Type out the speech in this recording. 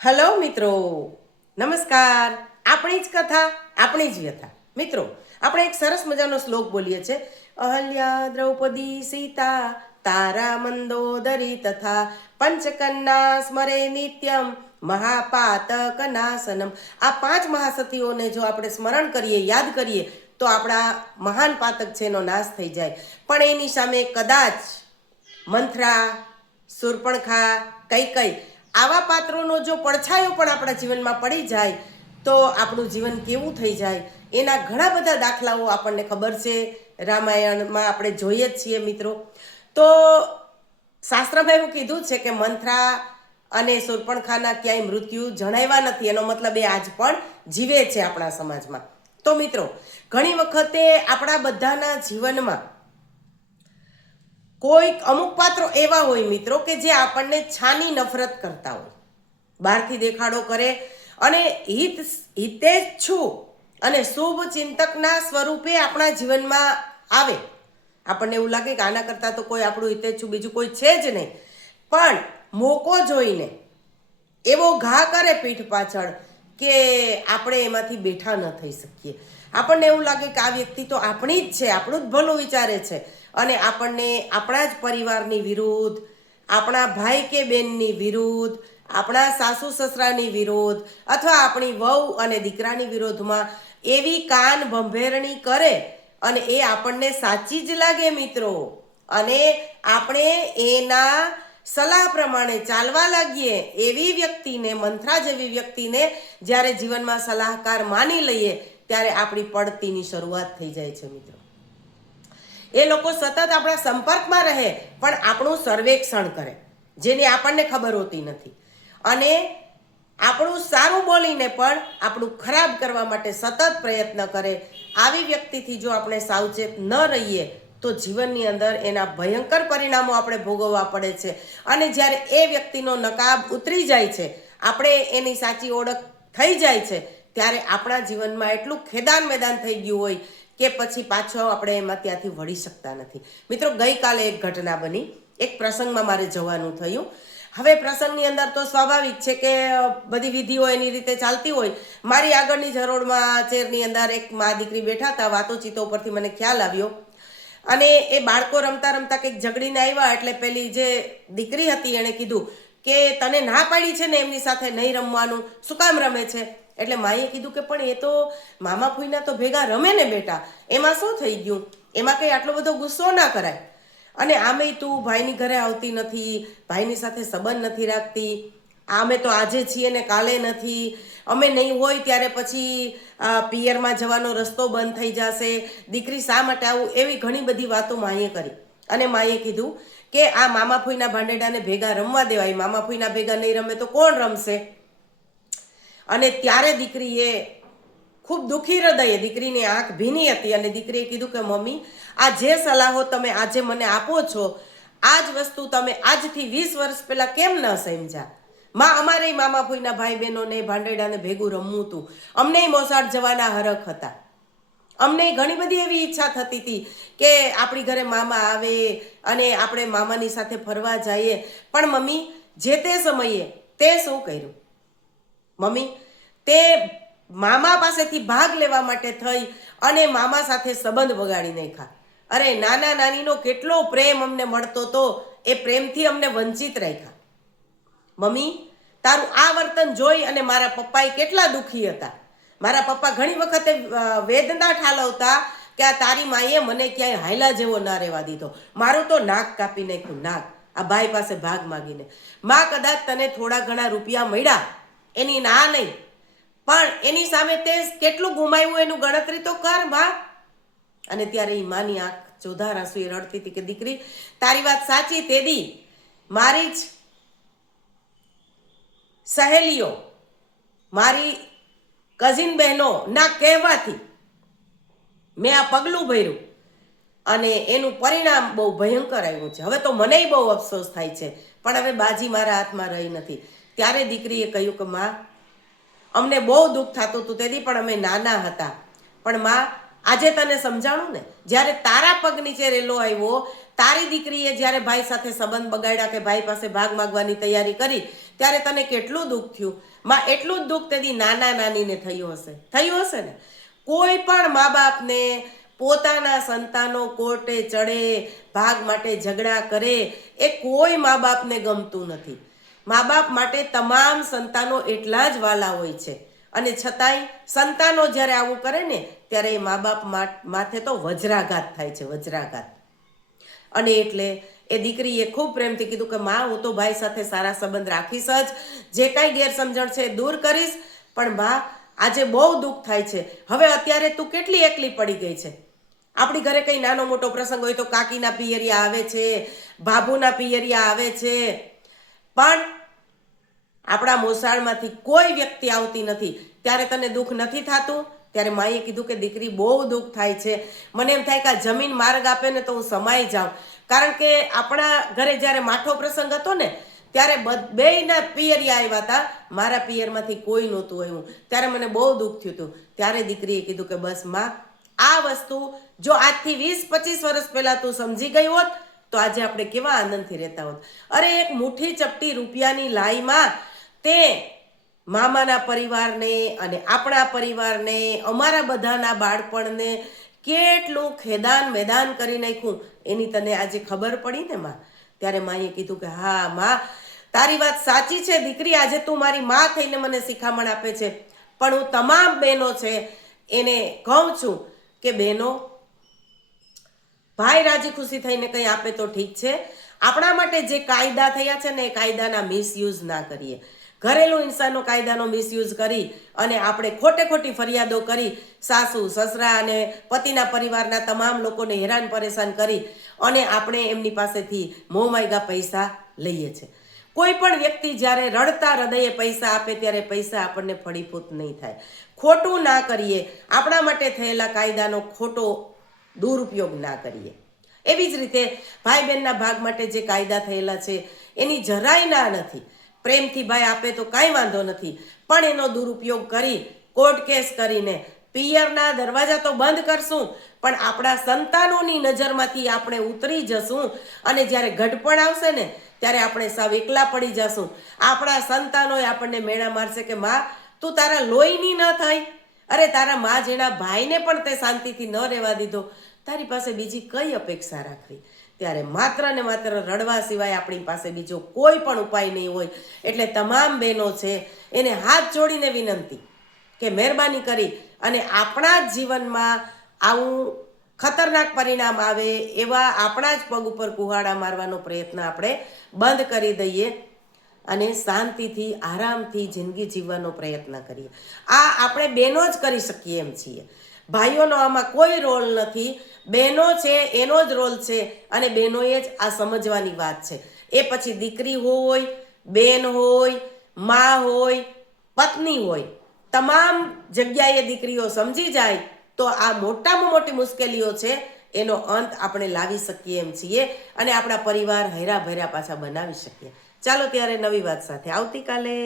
Hello મિત્રો, નમસ્કાર. આપણી જ કથા, આપણી જ વ્યથા. મિત્રો, આપણે એક સરસ મજાનો શ્લોક બોલીએ છીએ. અહલ્યા દ્રૌપદી સીતા તારા મંદોદરી તથા પંચકન્યા સ્મરે નિત્યમ મહાપાતક નાશનમ. આ પાંચ મહાસતીઓને જો આપણે સ્મરણ કરીએ, યાદ કરીએ, તો આપણા મહાન પાતક છે એનો નાશ થઈ જાય. પણ એની સામે કદાચ મંથરા, શૂર્પણખા, કૈકેયી આવા પાત્રોનો જો પડછાયો પણ આપણા જીવનમાં પડી જાય તો આપણું જીવન કેવું થઈ જાય એના ઘણા બધા દાખલાઓ આપણને ખબર છે. રામાયણમાં આપણે જોઈએ જ છીએ મિત્રો. તો શાસ્ત્રમાં એવું કીધું છે કે મંથરા અને શૂર્પણખાના ક્યાંય મૃત્યુ જણાવ્યા નથી. એનો મતલબ એ આજ પણ જીવે છે આપણા સમાજમાં. તો મિત્રો, ઘણી વખતે આપણા બધાના જીવનમાં કોઈક અમુક પાત્રો એવા હોય મિત્રો કે જે આપણને છાની નફરત કરતા હોય, બહારથી દેખાડો કરે અને હિતેચ્છુ અને શુભ ચિંતકના સ્વરૂપે આપણા જીવનમાં આવે. આપણને એવું લાગે કે આના કરતાં તો કોઈ આપણું હિતેચ્છુ બીજું કોઈ છે જ નહીં, પણ મોકો જોઈને એવો ઘા કરે પીઠ પાછળ કે આપણે એમાંથી બેઠા ન થઈ શકીએ. આપણને એવું લાગે કે આ વ્યક્તિ તો આપણી જ છે, આપણું જ ભલું વિચારે છે, અને આપણને આપણા જ પરિવારની વિરુદ્ધ, આપણા ભાઈ કે બહેનની વિરુદ્ધ, આપણા સાસુ સસરાની વિરુદ્ધ અથવા આપણી વહુ અને દીકરાની વિરોધમાં એવી કાન ભંભેરણી કરે અને એ આપણને સાચી જ લાગે મિત્રો, અને આપણે એના સલાહ પ્રમાણે ચાલવા લાગીએ. એવી વ્યક્તિને, મંથરા જેવી વ્યક્તિને જ્યારે જીવનમાં સલાહકાર માની લઈએ ત્યારે આપણી પડતીની શરૂઆત થઈ જાય છે મિત્રો. એ લોકો સતત આપણા સંપર્કમાં રહે પણ આપણું સર્વેક્ષણ કરે, જેની આપણને ખબર હોતી નથી, અને આપણું સારું બોલીને પણ આપણું ખરાબ કરવા માટે સતત પ્રયત્ન કરે. આવી વ્યક્તિથી જો આપણે સાવચેત ન રહીએ તો જીવનની અંદર એના ભયંકર પરિણામો આપણે ભોગવવા પડે છે. અને જ્યારે એ વ્યક્તિનો નકાબ ઉતરી જાય છે, આપણે એની સાચી ઓળખ થઈ જાય છે, ત્યારે આપણા જીવનમાં એટલું ખેદાન મેદાન થઈ ગયું હોય કે પછી પાછો આપણે એમાં ત્યાંથી વળી શકતા નથી. મિત્રો, ગઈકાલે એક ઘટના બની. એક પ્રસંગમાં મારે જવાનું થયું. હવે પ્રસંગની અંદર તો સ્વાભાવિક છે કે બધી વિધિઓ એની રીતે ચાલતી હોય. મારી આગળની જરોડમાં ચેરની અંદર એક મા દીકરી બેઠા હતા. વાતોચીતો ઉપરથી મને ખ્યાલ આવ્યો, અને એ બાળકો રમતા રમતા કંઈક ઝઘડીને આવ્યા. એટલે પેલી જે દીકરી હતી એણે કીધું કે તને ના પાડી છે ને એમની સાથે નહીં રમવાનું, શું કામ રમે છે? એટલે માએ કીધું કે પણ એ તો મામા ફૂઈના તો ભેગા રમે ને બેટા, એમાં શું થઈ ગયું? એમાં કંઈ આટલો બધો ગુસ્સો ના કરાય. અને આમેય તું ભાઈની ઘરે આવતી નથી, ભાઈની સાથે સંબંધ નથી રાખતી, અમે તો આજે છીએ ને કાલે નથી, અમે નહીં હોય ત્યારે પછી પિયરમાં જવાનો રસ્તો બંધ થઈ જશે, દીકરી શા માટે આવું? એવી ઘણી બધી વાતો માએ કરી. અને માએ કીધું કે આ મામા ફૂઈના ભાંડેડાને ભેગા રમવા દેવાય, મામા ફૂઈના ભેગા નહીં રમે તો કોણ રમશે? અને ત્યારે દીકરીએ ખૂબ દુઃખી હૃદયે, દીકરીની આંખ ભીની હતી, અને દીકરીએ કીધું કે મમ્મી, આ જે સલાહો તમે આજે મને આપો છો, આ જ વસ્તુ તમે આજથી 20 વર્ષ પહેલાં કેમ ન સમજ્યા? અમારે મામા ફૂઈના ભાઈ બહેનોને ભાંડેડાને ભેગું રમવું હતું, અમને મોસાળ જવાના હરખ હતા, અમને ઘણી બધી એવી ઈચ્છા થતી હતી કે આપણી ઘરે મામા આવે અને આપણે મામાની સાથે ફરવા જઈએ. પણ મમ્મી, જે તે સમયે તે શું કર્યું? મમ્મી, તે મામા પાસેથી ભાગ લેવા માટે થઈ અને મામા સાથે સંબંધ બગાડી નાખ્યા. અરે નાના નાનીનો કેટલો પ્રેમ અમને મળતો હતો, એ પ્રેમથી અમને વંચિત રાખ્યા. મમ્મી, તારું આ વર્તન જોઈ અને મારા પપ્પાએ કેટલા દુઃખી હતા. મારા પપ્પા ઘણી વખતે વેદના ઠાલવતા કે આ તારી માએ મને ક્યાંય હાયલા જેવો ના રહેવા દીધો, મારું તો નાક કાપી નાખ્યું, નાક, આ ભાઈ પાસે ભાગ માગીને. માં, કદાચ તને થોડા ઘણા રૂપિયા મળ્યા, એની ના નહીં, પણ એની સામે તે કેટલું ગુમાવ્યું એનું ગણતરી તો કર માં. અને ત્યારે એ માની આંખ ચોધાર આંસુએ રડતી હતી કે દીકરી, તારી વાત સાચી. તેદી મારી જ સહેલીઓ, મારી કઝિન બહેનો ના કહેવાથી મેં આ પગલું ભર્યું અને એનું પરિણામ બહુ ભયંકર આવ્યું છે. હવે તો મને બહુ અફસોસ થાય છે, પણ હવે બાજી મારા હાથમાં રહી નથી. ત્યારે દીકરીએ કહ્યું કે માં, અમને બહુ દુઃખ થતું હતું તેથી, પણ અમે નાના હતા. પણ માં, આજે તને સમજાણું ને, જ્યારે તારા પગ નીચે રેલો આવ્યો, તારી દીકરીએ જ્યારે ભાઈ સાથે સંબંધ બગાડ્યા કે ભાઈ પાસે ભાગ માગવાની તૈયારી કરી, ત્યારે તને કેટલું દુઃખ થયું. માં એટલું જ દુઃખ તેથી નાના નાનીને થયું હશે ને. કોઈ પણ મા બાપને પોતાના સંતાનો કોર્ટે ચડે, ભાગ માટે ઝઘડા કરે, એ કોઈ મા બાપને ગમતું નથી. મા બાપ માટે તમામ સંતાનો એટલા જ વાલા હોય છે, અને છતાંય સંતાનો જ્યારે આવું કરે ને ત્યારે એ મા બાપ માથે તો વજ્રાઘાત થાય છે, વજ્રાઘાત. અને એટલે એ દીકરીએ ખૂબ પ્રેમથી કીધું કે માં, હું તો ભાઈ સાથે સારા સંબંધ રાખીશ જ, જે કાંઈ ગેરસમજણ છે એ દૂર કરીશ, પણ માં આજે બહુ દુઃખ થાય છે. હવે અત્યારે તું કેટલી એકલી પડી ગઈ છે. આપણી ઘરે કંઈ નાનો મોટો પ્રસંગ હોય તો કાકીના પિયરિયા આવે છે, બાબુના પિયરિયા આવે છે, પણ આપણા મોસાળમાંથી કોઈ વ્યક્તિ આવતી નથી. ત્યારે તને દુઃખ નથી થતું? ત્યારે માએ કીધું કે દીકરી, બહુ દુઃખ થાય છે. મને એમ થાય કે આ જમીન માર્ગ આપે ને તો હું સમાઈ જાઉં. કારણ કે આપણા ઘરે જ્યારે માઠો પ્રસંગ હતો ને ત્યારે બેયના પિયરિયા આવ્યા હતા, મારા પિયરમાંથી કોઈ નહોતું આવ્યું. ત્યારે મને બહુ દુઃખ થયું હતું. ત્યારે દીકરીએ કીધું કે બસ માં, આ વસ્તુ જો આજથી 20-25 વર્ષ પહેલા તું સમજી ગઈ હોત તો આજે આપણે કેવા આનંદથી રહેતા હોત. અરે એક મુઠ્ઠી ચપટી રૂપિયાની લાઈમાં તે મામાના પરિવારને અને આપણા પરિવારને, અમારા બધાના બાળપણને કેટલું ખેદાન મેદાન કરી નાખ્યું, એની તને આજે ખબર પડી ને માં. ત્યારે માએ કીધું કે હા માં, તારી વાત સાચી છે દીકરી, આજે તું મારી માં થઈને મને શિખામણ આપે છે. પણ હું તમામ બહેનો છે એને કહું છું કે બહેનો, ભાઈ રાજી ખુશી થઈને કંઈ આપે તો ઠીક છે, આપણા માટે જે કાયદા થયા છે ને એ કાયદાના મિસયુઝ ના કરીએ. ઘરેલું હિંસાનો કાયદાનો મિસયુઝ કરી અને આપણે ખોટી ફરિયાદો કરી, સાસુ સસરા અને પતિના પરિવારના તમામ લોકોને હેરાન પરેશાન કરી અને આપણે એમની પાસેથી મોંમાયગા પૈસા લઈએ છીએ. કોઈ પણ વ્યક્તિ જ્યારે રડતા હૃદયે પૈસા આપે ત્યારે પૈસા આપણને ફળીભૂત નહીં થાય. ખોટું ના કરીએ, આપણા માટે થયેલા કાયદાનો ખોટો દુરુપયોગ ના કરીએ. એવી જ રીતે ભાઈ બહેનના ભાગ માટે જે કાયદા થયેલા છે એની જરાય ના નથી. પ્રેમથી ભાઈ આપે તો કાંઈ વાંધો નથી, પણ એનો દુરુપયોગ કરી કોર્ટ કેસ કરીને પિયરના દરવાજા તો બંધ કરશું, પણ આપણા સંતાનોની નજરમાંથી આપણે ઉતરી જશું. અને જ્યારે ઘડપણ આવશે ને ત્યારે આપણે સાવ એકલા પડી જશું. આપણા સંતાનોએ આપણને મેણા મારશે કે માં, તું તારા લોહીની ન થઈ. અરે તારા માં જેના ભાઈને પણ તે શાંતિથી ન રહેવા દીધો, તારી પાસે બીજી કઈ અપેક્ષા રાખવી? ત્યારે માત્ર ને માત્ર રડવા સિવાય આપણી પાસે બીજો કોઈ પણ ઉપાય નહીં હોય. એટલે તમામ બહેનો છે એને હાથ જોડીને વિનંતી કે મહેરબાની કરી અને આપણા જ જીવનમાં આવું ખતરનાક પરિણામ આવે એવા આપણા જ પગ ઉપર કુહાડા મારવાનો પ્રયત્ન આપણે બંધ કરી દઈએ અને શાંતિથી આરામથી જિંદગી જીવવાનો પ્રયત્ન કરીએ. આ આપણે બહેનો જ કરી શકીએ એમ છીએ. ભાઈઓનો આમાં કોઈ રોલ નથી. બહેનો છે એનો જ રોલ છે અને બહેનોએ જ આ સમજવાની વાત છે. એ પછી દીકરી હોય, બેન હોય, માં હોય, પત્ની હોય, તમામ જગ્યાએ દીકરીઓ સમજી જાય તો આ મોટામાં મોટી મુશ્કેલીઓ છે એનો અંત આપણે લાવી શકીએ એમ છીએ અને આપણા પરિવાર હૈરા ભૈરા પાછા બનાવી શકીએ. ચાલો ત્યારે નવી વાત સાથે આવતીકાલે.